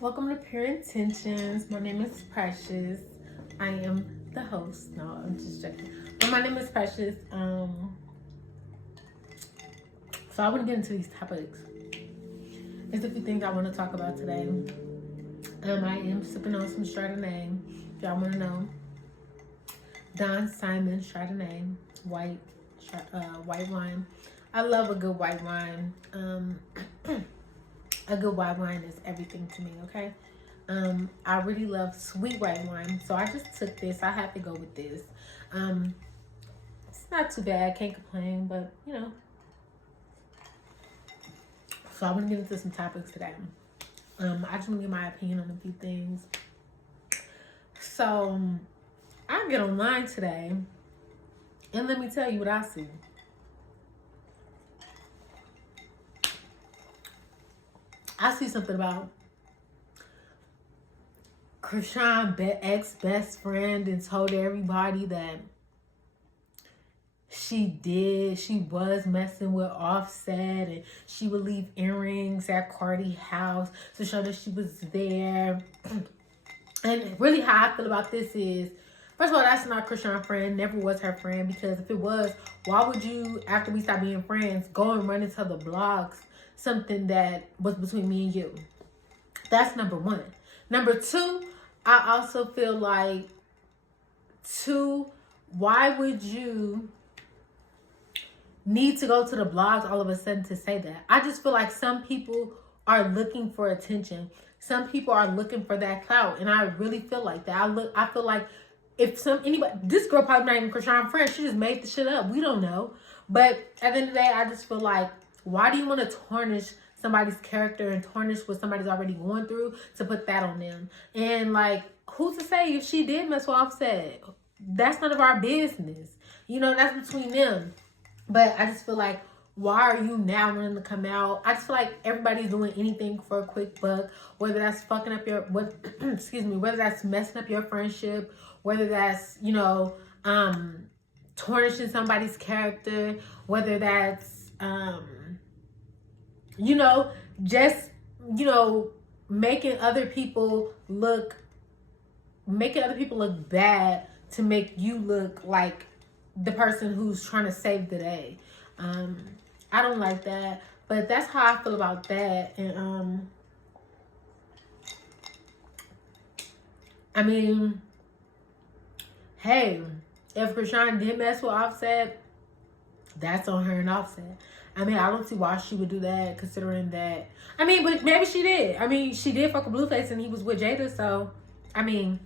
Welcome to Pure Intentions. My name is Precious. I am the host. No, I'm just joking. But my name is Precious. So I want to get into these topics. There's a few things I want to talk about today. I am sipping on some Chardonnay. If y'all want to know, Don Simon Chardonnay, white wine. I love a good white wine. A good white wine is everything to me, okay? I really love sweet white wine, so I just took this. I have to go with this. It's not too bad, can't complain, but you know. So I'm gonna get into some topics today. I just want to give my opinion on a few things. So I get online today, and let me tell you what I see. I see something about Chrisean ex-best friend and told everybody that she was messing with Offset and she would leave earrings at Cardi's house to show that she was there. And really how I feel about this is, first of all, that's not Chrisean's friend, never was her friend, because if it was, why would you, after we stopped being friends, go and run into the blogs something that was between me and you? That's number one. Number two, I also feel like, why would you need to go to the blogs all of a sudden to say that? I just feel like some people are looking for attention. Some people are looking for that clout, and I really feel like that. I feel like if anybody, this girl probably not even Chrisean's friend. She just made the shit up. We don't know. But at the end of the day, I just feel like, why do you want to tarnish somebody's character and tarnish what somebody's already going through to put that on them? And like, who's to say if she did mess with Offset? That's none of our business. You know, that's between them. But I just feel like, why are you now wanting to come out? I just feel like everybody's doing anything for a quick buck, whether that's fucking up your, whether that's messing up your friendship, whether that's, you know, tarnishing somebody's character, whether that's, you know, just, you know, making other people look bad to make you look like the person who's trying to save the day. I don't like that, but that's how I feel about that. And I mean, hey, if Chrisean did mess with Offset, that's on her and Offset. I mean, I don't see why she would do that, considering that. I mean, but maybe she did. I mean, she did fuck a Blueface and he was with Jada. So, I mean,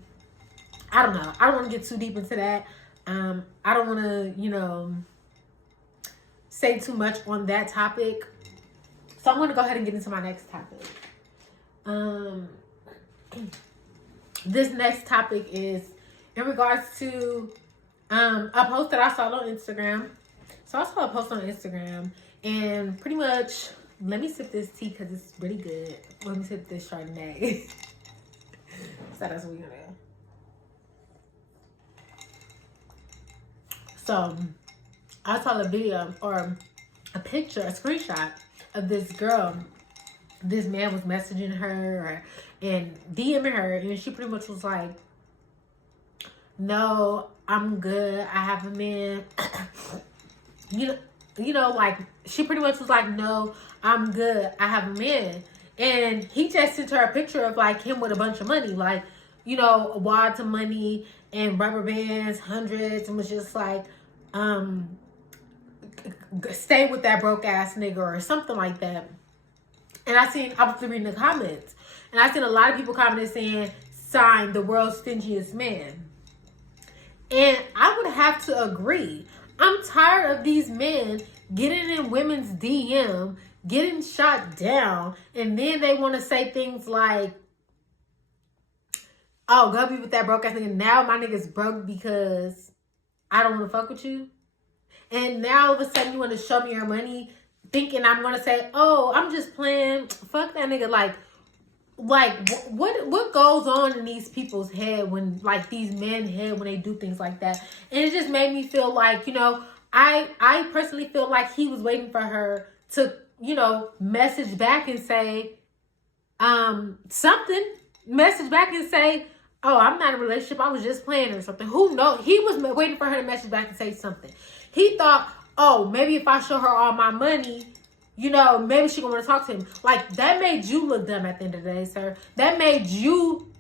I don't know. I don't want to get too deep into that. I don't want to, you know, say too much on that topic. So I'm going to go ahead and get into my next topic. This next topic is in regards to a post that I saw on Instagram. So I saw a post on Instagram, and pretty much, let me sip this tea because it's really good. Let me sip this Chardonnay. So that's what we're gonna do. So I saw a video or a picture, a screenshot of this girl. This man was messaging her and DMing her, and she pretty much was like, "No, I'm good. I have a man." You know, like, she pretty much was like, "No, I'm good. I have a man." And he just sent her a picture of like him with a bunch of money, like, you know, wads of money and rubber bands, hundreds, and was just like, stay with that broke ass nigga or something like that. And I was reading the comments, and I seen a lot of people commenting saying, "Sign, the world's stingiest man." And I would have to agree. I'm tired of these men getting in women's DM, getting shot down, and then they want to say things like, "Oh, go be with that broke ass nigga. Now my nigga's broke because I don't want to fuck with you." And now all of a sudden you want to show me your money, thinking I'm going to say, "Oh, I'm just playing. Fuck that nigga." Like what goes on in these people's head when, like, these men head when they do things like that? And it just made me feel like, you know, I personally feel like he was waiting for her to, you know, message back and say, something, message back and say, oh, I'm not in a relationship, I was just playing or something. Who knows? He was waiting for her to message back and say something. He thought, oh, maybe if I show her all my money, you know, maybe she gonna want to talk to him. Like, that made you look dumb at the end of the day, sir. That made you,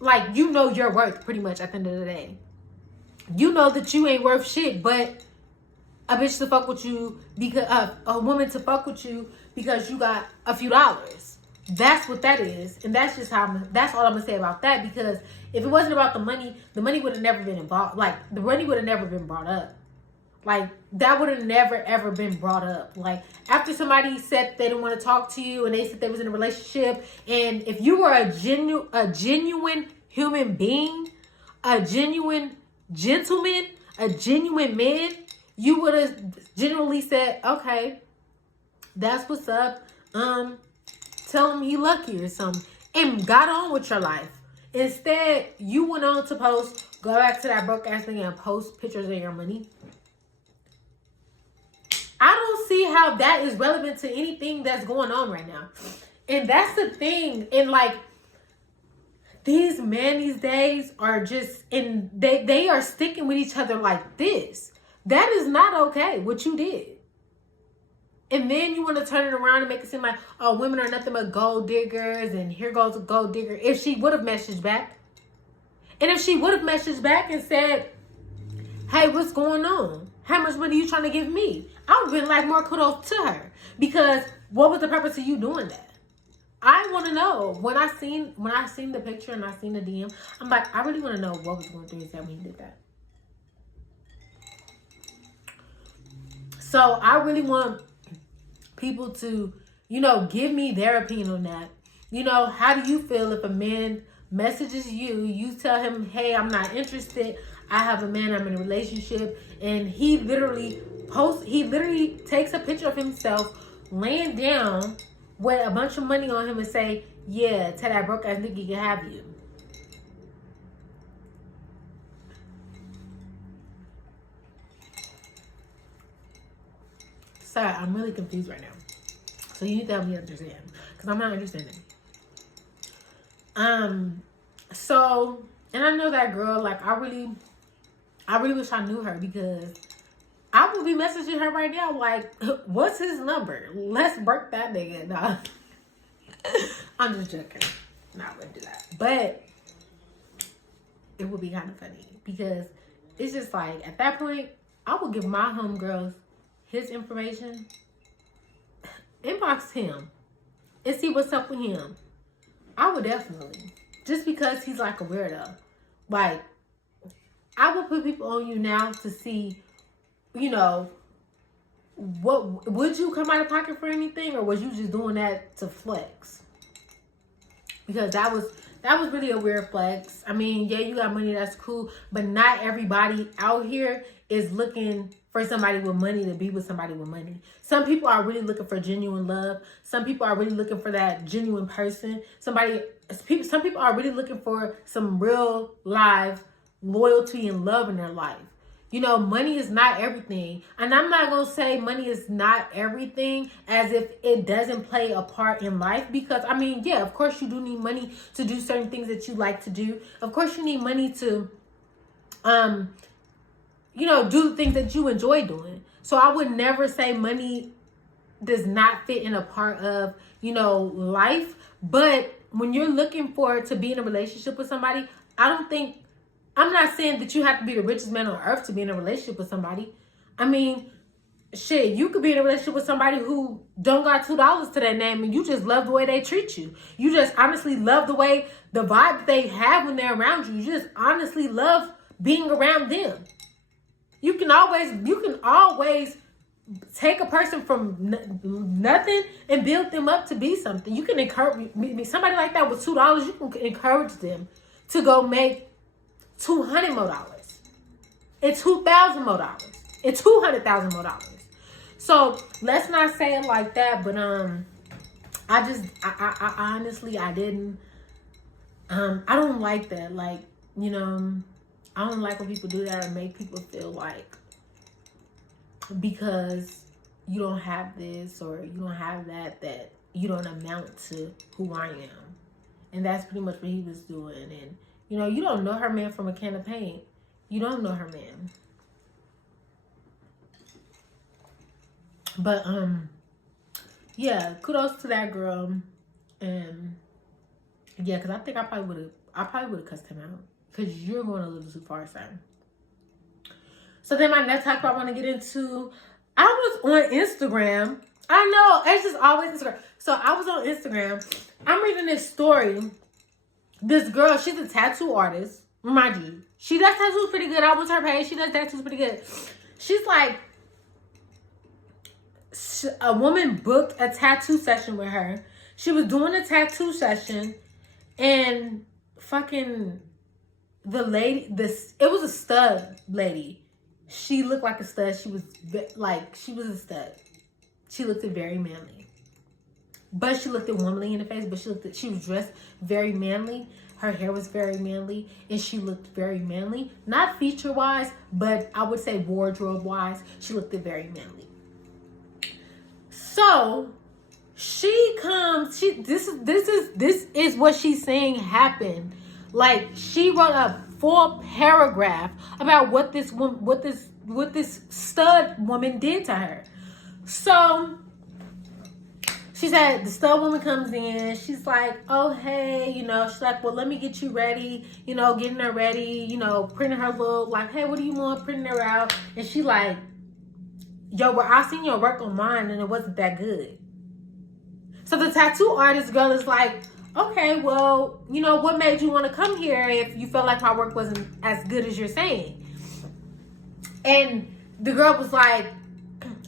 like, you know your worth pretty much at the end of the day. You know that you ain't worth shit, but a bitch to fuck with you because a woman to fuck with you because you got a few dollars. That's what that is, and that's just how. That's all I'm gonna say about that. Because if it wasn't about the money would have never been involved. Like, the money would have never been brought up. Like, that would have never ever been brought up. Like, after somebody said they didn't want to talk to you and they said they was in a relationship, and if you were a genuine human being, a genuine gentleman, a genuine man, you would have genuinely said, okay, that's what's up. Tell him he lucky or something, and got on with your life. Instead, you went on to go back to that broke ass thing and post pictures of your money. I don't see how that is relevant to anything that's going on right now. And that's the thing. And like, these men these days are just, and they are sticking with each other like this. That is not okay, what you did. And then you want to turn it around and make it seem like, oh, women are nothing but gold diggers, and here goes a gold digger. If she would have messaged back, and if she would have messaged back and said, hey, what's going on? How much money are you trying to give me? I would have been like, more kudos to her. Because what was the purpose of you doing that? I want to know. When I seen the picture and I seen the DM, I'm like, I really want to know what was going through his head when he did that. So I really want people to, you know, give me their opinion on that. You know, how do you feel if a man messages you, you tell him, hey, I'm not interested, I have a man, I'm in a relationship, and he literally takes a picture of himself laying down with a bunch of money on him and say, yeah, tell that broke ass nigga he can have you. Sorry, I'm really confused right now. So you need to help me understand, because I'm not understanding. So, and I know that girl, like, I really wish I knew her, because I would be messaging her right now, like, what's his number? Let's break that nigga. No. I'm just joking. No, I wouldn't do that. But it would be kind of funny, because it's just like, at that point, I would give my homegirls his information, inbox him, and see what's up with him. I would definitely. Just because he's like a weirdo. Like, I would put people on you now to see, you know, what would you come out of pocket for anything, or was you just doing that to flex? Because that was really a weird flex. I mean, yeah, you got money, that's cool, but not everybody out here is looking for somebody with money to be with somebody with money. Some people are really looking for genuine love. Some people are really looking for that genuine person. Some people are really looking for some real live loyalty and love in their life. You know, money is not everything. And I'm not going to say money is not everything as if it doesn't play a part in life. Because, I mean, yeah, of course you do need money to do certain things that you like to do. Of course you need money to, you know, do the things that you enjoy doing. So I would never say money does not fit in a part of, you know, life. But when you're looking to be in a relationship with somebody, I'm not saying that you have to be the richest man on earth to be in a relationship with somebody. I mean, shit, you could be in a relationship with somebody who don't got $2 to their name, and you just love the way they treat you. You just honestly love the way, the vibe that they have when they're around you. You just honestly love being around them. You can always take a person from nothing and build them up to be something. You can encourage somebody like that with $2. You can encourage them to go make $200 more, and $2,000 more, and $200,000 more. So let's not say it like that. But I honestly, I didn't. I don't like that. Like, you know, I don't like when people do that or make people feel like because you don't have this or you don't have that you don't amount to who I am. And that's pretty much what he was doing. And, you know, you don't know her man from a can of paint. You don't know her man. But, yeah, kudos to that girl. And, yeah, because I think I probably would have cussed him out. Because you're going a little too far, son. So then my next topic I want to get into, I was on Instagram. I know, it's just always Instagram. So I was on Instagram. I'm reading this story. This girl, she's a tattoo artist. Remind you, she does tattoos pretty good. I went to her page. She does tattoos pretty good. She's like, a woman booked a tattoo session with her. She was doing a tattoo session, and fucking the lady, it was a stud lady. She looked like a stud. She was a stud. She looked very manly. But she looked womanly in the face, but she was dressed very manly. Her hair was very manly, and she looked very manly. Not feature-wise, but I would say wardrobe-wise, she looked very manly. So she comes, this is what she's saying happened. Like, she wrote a full paragraph about what this stud woman did to her. So she said the stud woman comes in. She's like, oh, hey, you know, she's like, well, let me get you ready, you know, getting her ready, you know, printing her look, like, hey, what do you want, printing her out. And she like, yo, well, I seen your work on mine and it wasn't that good. So the tattoo artist girl is like, okay, well, you know, what made you want to come here if you felt like my work wasn't as good as you're saying? And the girl was like,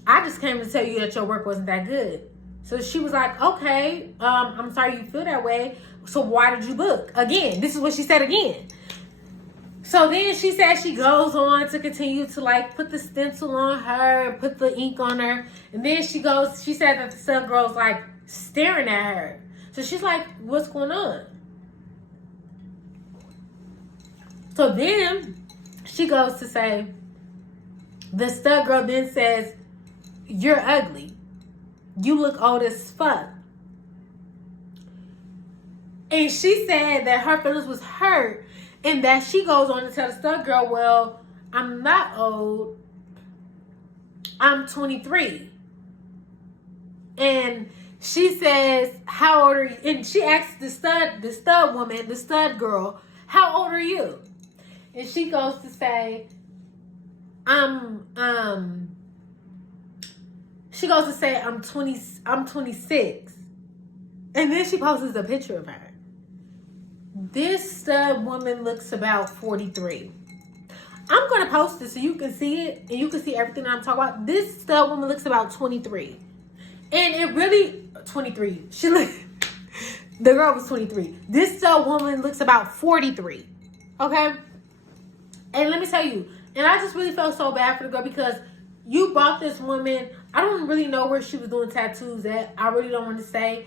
I just came to tell you that your work wasn't that good. So she was like, okay, I'm sorry you feel that way. So why did you book? Again, this is what she said again. So then she said she goes on to continue to like put the stencil on her, put the ink on her. And then she said that the stud girl's like staring at her. So she's like, what's going on? So then she goes to say, the stud girl then says, you're ugly. You look old as fuck. And she said that her feelings was hurt, and that she goes on to tell the stud girl, well, I'm not old. I'm 23. And she says, how old are you? And she asks the stud woman, the stud girl, how old are you? And she goes to say, I'm 26. And then she posts a picture of her. This stud woman looks about 43. I'm going to post this so you can see it and you can see everything that I'm talking about. This stud woman looks about 23. And it really, 23. The girl was 23. This stud woman looks about 43. Okay? And let me tell you, and I just really felt so bad for the girl because you bought this woman. I don't really know where she was doing tattoos at. I really don't want to say.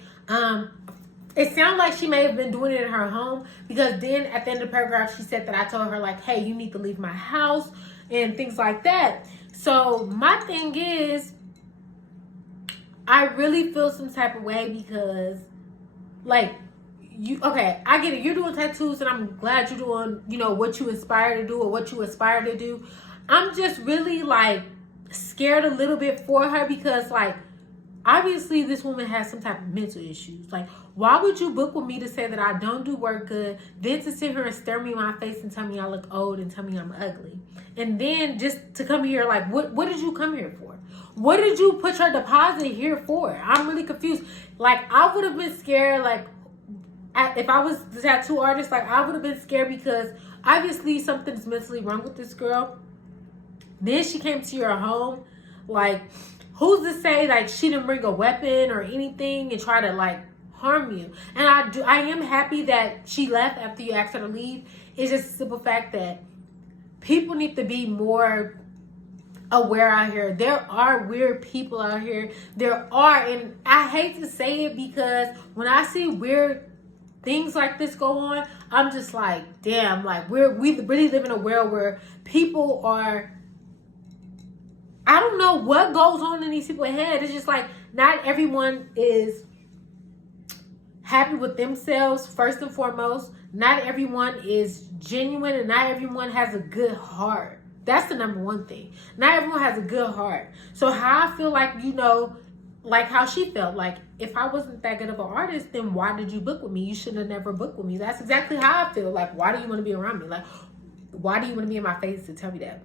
It sounded like she may have been doing it in her home, because then at the end of the paragraph, she said that I told her like, hey, you need to leave my house and things like that. So my thing is, I really feel some type of way because like, I get it. You're doing tattoos and I'm glad you're doing, you know, what you inspire to do or what you aspire to do. I'm just really like scared a little bit for her because like, obviously this woman has some type of mental issues. Like, why would you book with me to say that I don't do work good, then to sit here and stare me in my face and tell me I look old and tell me I'm ugly? And then just to come here, like, what did you come here for? What did you put your deposit here for? I'm really confused. Like, I would have been scared, like, if I was the tattoo artist, like, I would have been scared because obviously something's mentally wrong with this girl. Then she came to your home, like, who's to say like she didn't bring a weapon or anything and try to like harm you? And I am happy that she left after you asked her to leave. It's just a simple fact that people need to be more aware out here. There are weird people out here. And I hate to say it because when I see weird things like this go on, I'm just like, damn, like we really live in a world where people are, I don't know what goes on in these people's head. It's just like not everyone happy with themselves first and foremost. Not everyone is genuine, and not everyone has a good heart. That's the number one thing. Not everyone has a good heart. So how I feel like, you know, like how she felt, like if I wasn't that good of an artist, then why did you book with me? You shouldn't have never booked with me. That's exactly how I feel. Like, why do you want to be around me? Like, why do you want to be in my face to tell me that?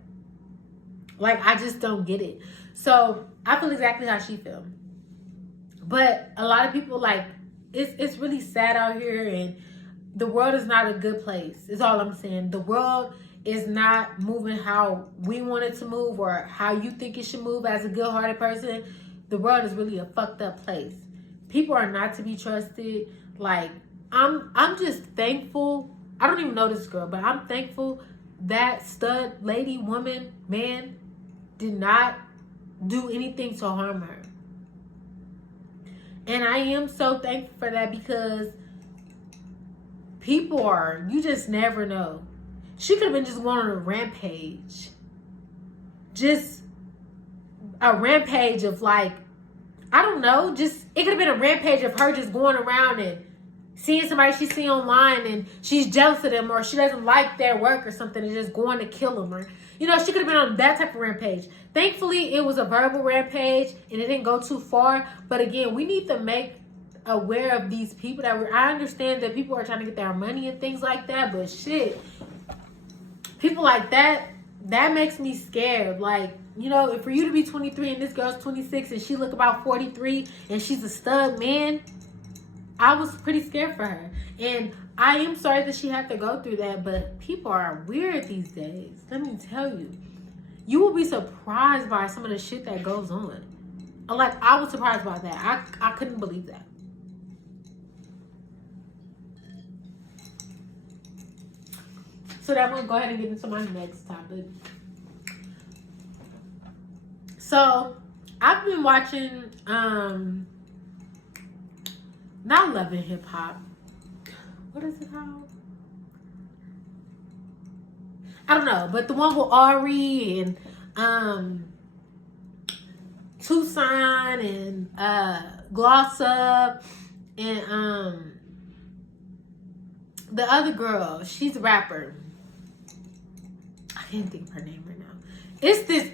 Like, I just don't get it. So I feel exactly how she feels. But a lot of people, like, it's really sad out here, and the world is not a good place. Is all I'm saying. The world is not moving how we want it to move, or how you think it should move as a good-hearted person. The world is really a fucked up place. People are not to be trusted. Like, I'm just thankful. I don't even know this girl, but I'm thankful that stud lady, woman, man did not do anything to harm her. And I am so thankful for that, because people are, you just never know. She could have been just going on a rampage. Just a rampage of, like, I don't know, just, it could have been a rampage of her just going around and seeing somebody she see online and she's jealous of them, or she doesn't like their work or something, and just going to kill them. Or, you know, she could have been on that type of rampage. Thankfully, it was a verbal rampage and it didn't go too far. But again, we need to make aware of these people that I understand that people are trying to get their money and things like that, but shit, people like that makes me scared. Like, you know, if for you to be 23 and this girl's 26 and she look about 43 and she's a stud man, I was pretty scared for her. And I am sorry that she had to go through that, but people are weird these days. Let me tell you. You will be surprised by some of the shit that goes on. Like, I was surprised by that. I couldn't believe that. So then I'm going to go ahead and get into my next topic. So, I've been watching, not Love and Hip Hop. What is it called? I don't know, but the one with Ari and Tuson and Gloss Up and the other girl, she's a rapper. I can't think of her name right now. It's this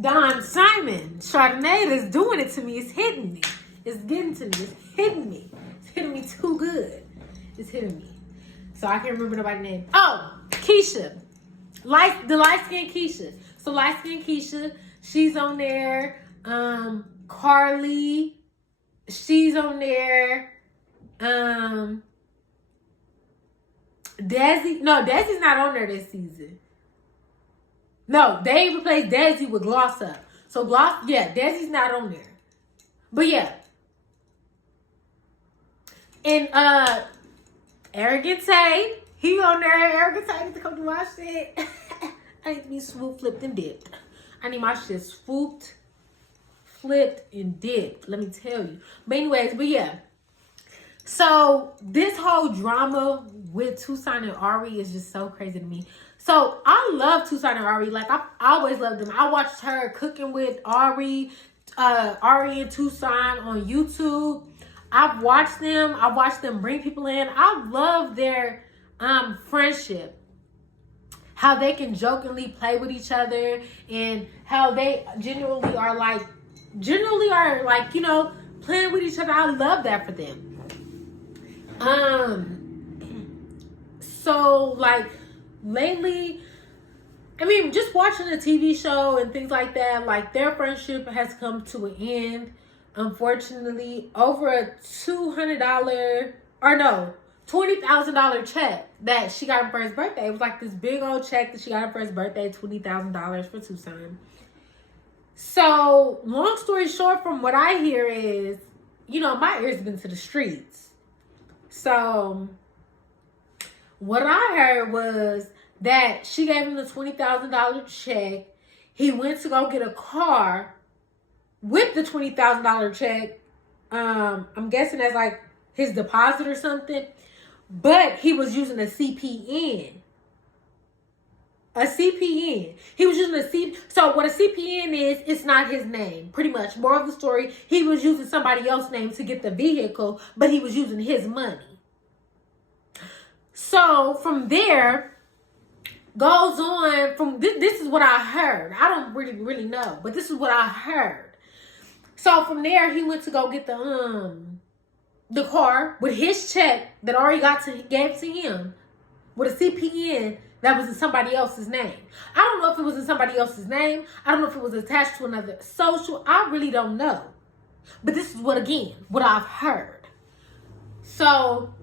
Don Simon Chardonnay that's doing it to me. It's hitting me. It's getting to me. It's hitting me. It's hitting me too good. It's hitting me. So I can't remember nobody's name. Oh, Keisha. The light-skinned Keisha. So light-skinned Keisha, she's on there. Carly, she's on there. Desi. No, Desi's not on there this season. No, they replaced Desi with Gloss Up. So Desi's not on there. But yeah. And Arrogant Tay, he on there. Arrogant Tay needs to come to my shit. I need to be swooped, flipped, and dipped. I need my shit swooped, flipped, and dipped. Let me tell you. But anyways, but yeah. So this whole drama with Tuson and Ari is just so crazy to me. So I love Tuson and Ari. Like, I always loved them. I watched her cooking with Ari and Tuson on YouTube. I've watched them. I watched them bring people in. I love their friendship. How they can jokingly play with each other, and how they generally are like, you know, playing with each other. I love that for them. So like lately, I mean, just watching a TV show and things like that, like their friendship has come to an end. Unfortunately, over a $20,000 check that she got for his birthday. It was like this big old check that she got for his birthday, $20,000 for Tuson. So, long story short, from what I hear is, you know, my ears been to the streets. So, what I heard was that she gave him the $20,000 check. He went to go get a car with the $20,000 check. I'm guessing that's like his deposit or something. But he was using a CPN A CPN. He was using a C. So what a CPN is, it's not his name. Pretty much. More of the story, he was using somebody else's name to get the vehicle, but he was using his money. So from there, goes on from this is what I heard. I don't really know, but this is what I heard. So from there, he went to go get the car with his check that already gave to him with a CPN that was in somebody else's name. I don't know if it was in somebody else's name. I don't know if it was attached to another social. I really don't know. But this is what I've heard. So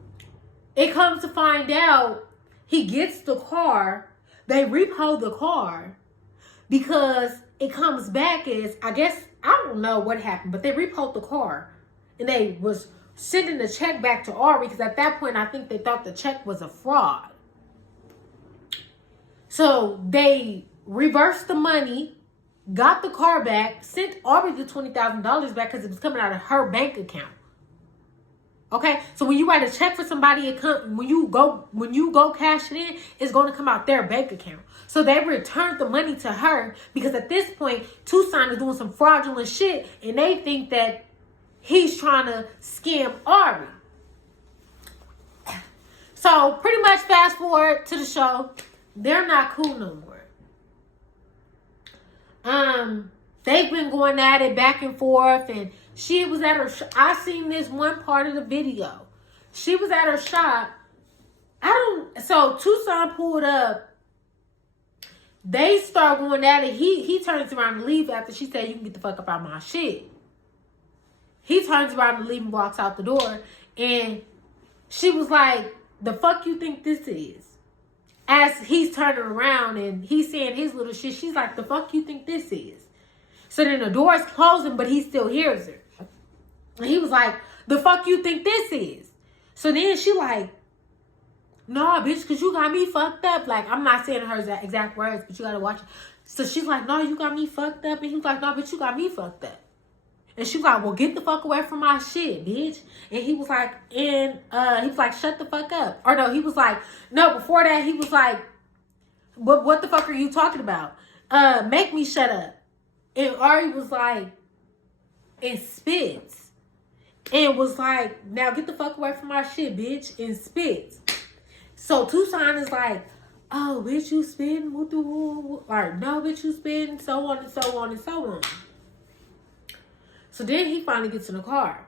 it comes to find out, he gets the car. They repo the car because it comes back as, I guess, I don't know what happened, but they repoed the car and they was sending the check back to Ari because at that point, I think they thought the check was a fraud. So they reversed the money, got the car back, sent Ari the $20,000 back because it was coming out of her bank account. Okay, so when you write a check for somebody, when you go cash it in, it's going to come out their bank account. So they returned the money to her because at this point, Tuson is doing some fraudulent shit, and they think that he's trying to scam Ari. So pretty much fast forward to the show, they're not cool no more. They've been going at it back and forth, and she was at her I seen this one part of the video. She was at her shop. So Tuson pulled up. They start going at it. He turns around to leave after she said, "You can get the fuck up out of my shit." He turns around to leave and walks out the door. And she was like, "The fuck you think this is?" As he's turning around and he's saying his little shit, she's like, "The fuck you think this is?" So then the door's closing, but he still hears her. And he was like, "The fuck you think this is?" So then she like, "Nah, bitch, because you got me fucked up." Like, I'm not saying her exact words, but you got to watch it. So she's like, "No, you got me fucked up." And he was like, "No, bitch, you got me fucked up." And she was like, "Well, get the fuck away from my shit, bitch." And he was like, "Shut the fuck up." Or no, he was like, no, before that, he was like, what the fuck are you talking about? Make me shut up. And Ari was like, and spits. And was like, "Now get the fuck away from my shit, bitch," and spits. So Tuson is like, "Oh, bitch, you spitting? Or no, bitch, you spitting?" So on and so on and so on. So then he finally gets in the car.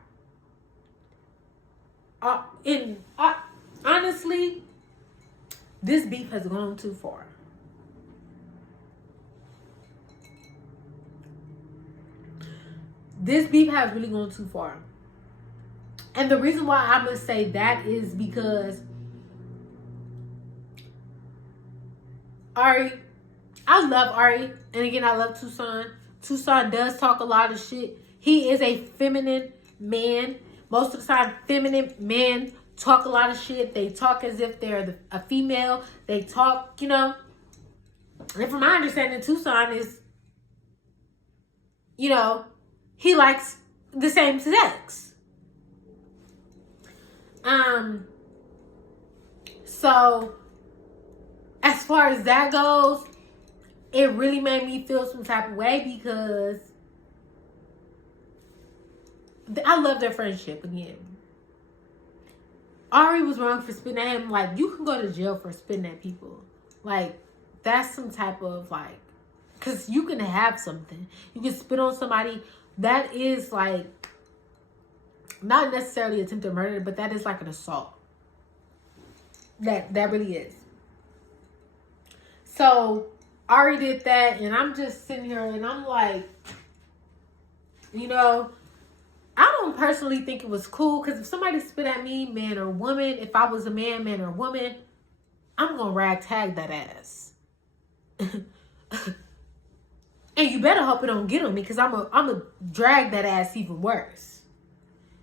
Honestly, this beef has gone too far. This beef has really gone too far. And the reason why I'm going to say that is because Ari, I love Ari. And again, I love Tuson. Tuson does talk a lot of shit. He is a feminine man. Most of the time, feminine men talk a lot of shit. They talk as if they're a female. They talk, And from my understanding, Tuson is, he likes the same sex. So as far as that goes, it really made me feel some type of way because I love their friendship again. Ari was wrong for spitting at him. Like, you can go to jail for spitting at people. Like, that's some type of because you can have something. You can spit on somebody. That is not necessarily attempted murder, but that is like an assault. That really is. So Ari did that, and I'm just sitting here and I'm like, I don't personally think it was cool, because if somebody spit at me, man or woman, if I was a man or woman, I'm gonna ragtag that ass. And you better hope it don't get on me, because I'm a drag that ass even worse.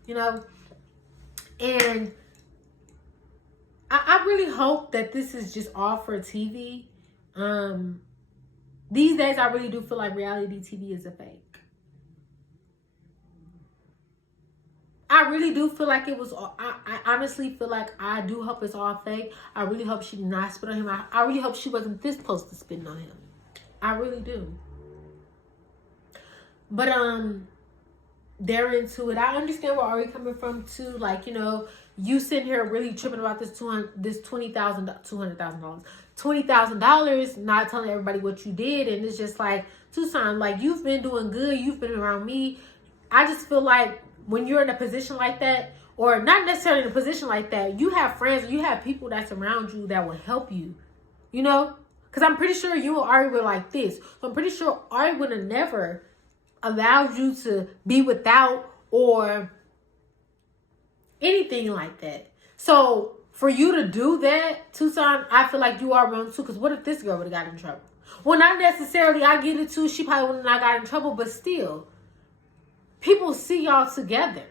And I really hope that this is just all for TV. These days, I really do feel like reality TV is a fake. I really do feel like it was. I honestly feel like I do hope it's all fake. I really hope she did not spit on him. I really hope she wasn't this close to spitting on him. I really do. But they're into it. I understand where Ari coming from too. Like, you know, you sitting here really tripping about this $20,000, not telling everybody what you did, and it's just like, Tuson, like, you've been doing good. You've been around me. I just feel like when you're in a position like that, or not necessarily in a position like that, you have friends, you have people that's around you that will help you, you know? Because I'm pretty sure you and Ari were like this. So I'm pretty sure Ari would have never allowed you to be without or anything like that. So for you to do that, Tuson, I feel like you are wrong too. Because what if this girl would have got in trouble? Well, not necessarily. I get it too. She probably would have not got in trouble, but still. People see y'all together.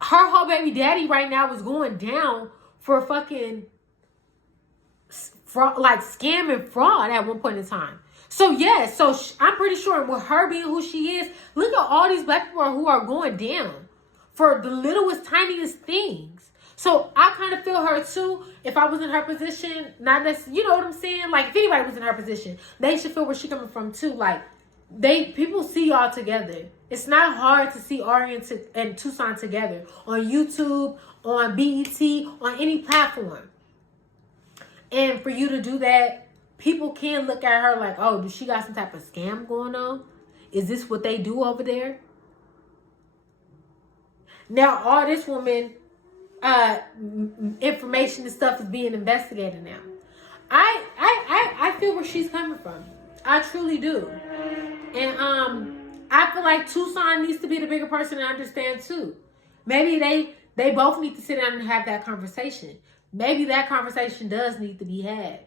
Her whole baby daddy right now is going down for fucking fraud, like scam and fraud at one point in time. So yeah, so I'm pretty sure with her being who she is, look at all these black people who are going down for the littlest, tiniest things. So I kind of feel her too. If I was in her position, not necessarily, you know what I'm saying? Like if anybody was in her position, they should feel where she's coming from too. Like people see y'all together. It's not hard to see Ari and Tuson together on YouTube, on BET, on any platform. And for you to do that, people can look at her like, oh, does she got some type of scam going on? Is this what they do over there? Now, all this woman information and stuff is being investigated now. I feel where she's coming from. I truly do. And I feel like Tuson needs to be the bigger person and understand too. Maybe they both need to sit down and have that conversation. Maybe that conversation does need to be had.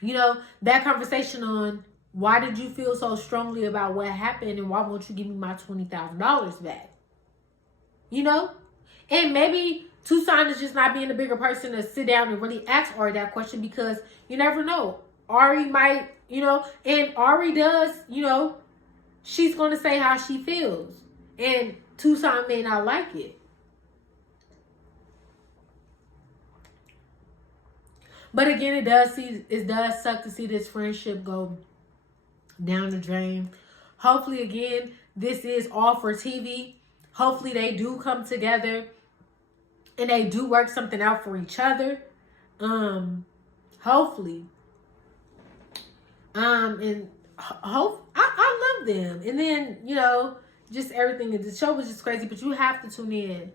You know, that conversation on why did you feel so strongly about what happened and why won't you give me my $20,000 back? You know? And maybe Tuson is just not being the bigger person to sit down and really ask Ari that question because you never know. Ari might, you know, and Ari does, you know, she's going to say how she feels. And Tuson may not like it. But again, it does suck to see this friendship go down the drain. Hopefully, again, this is all for TV. Hopefully, they do come together and they do work something out for each other. Hopefully. And I love them. And then, you know, just everything. The show was just crazy, but you have to tune in.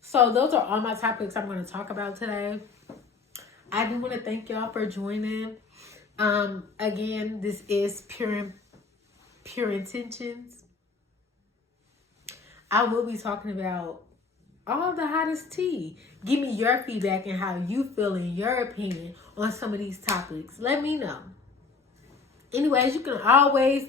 So those are all my topics I'm going to talk about today. I do want to thank y'all for joining. Again, this is Pure Intentions. I will be talking about all the hottest tea. Give me your feedback and how you feel in your opinion on some of these topics. Let me know. Anyways, you can always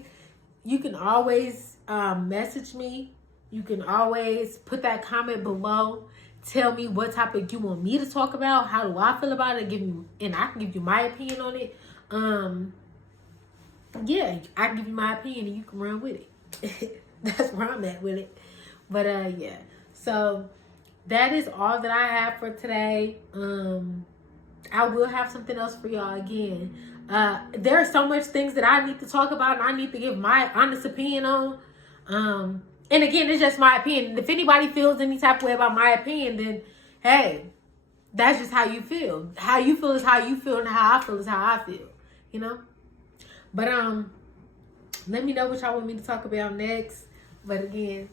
message me. You can always put that comment below. Tell me what topic you want me to talk about. How do I feel about it? And I can give you my opinion on it. Yeah, I can give you my opinion and you can run with it. That's where I'm at with it. But yeah. So that is all that I have for today. I will have something else for y'all again. There are so much things that I need to talk about and I need to give my honest opinion on. And again, it's just my opinion. If anybody feels any type of way about my opinion, then hey, that's just how you feel. How you feel is how you feel, and how I feel is how I feel. You know? But let me know what y'all want me to talk about next. But again,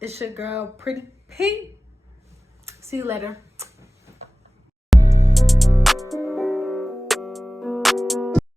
it's your girl, Pretty Pink. See you later.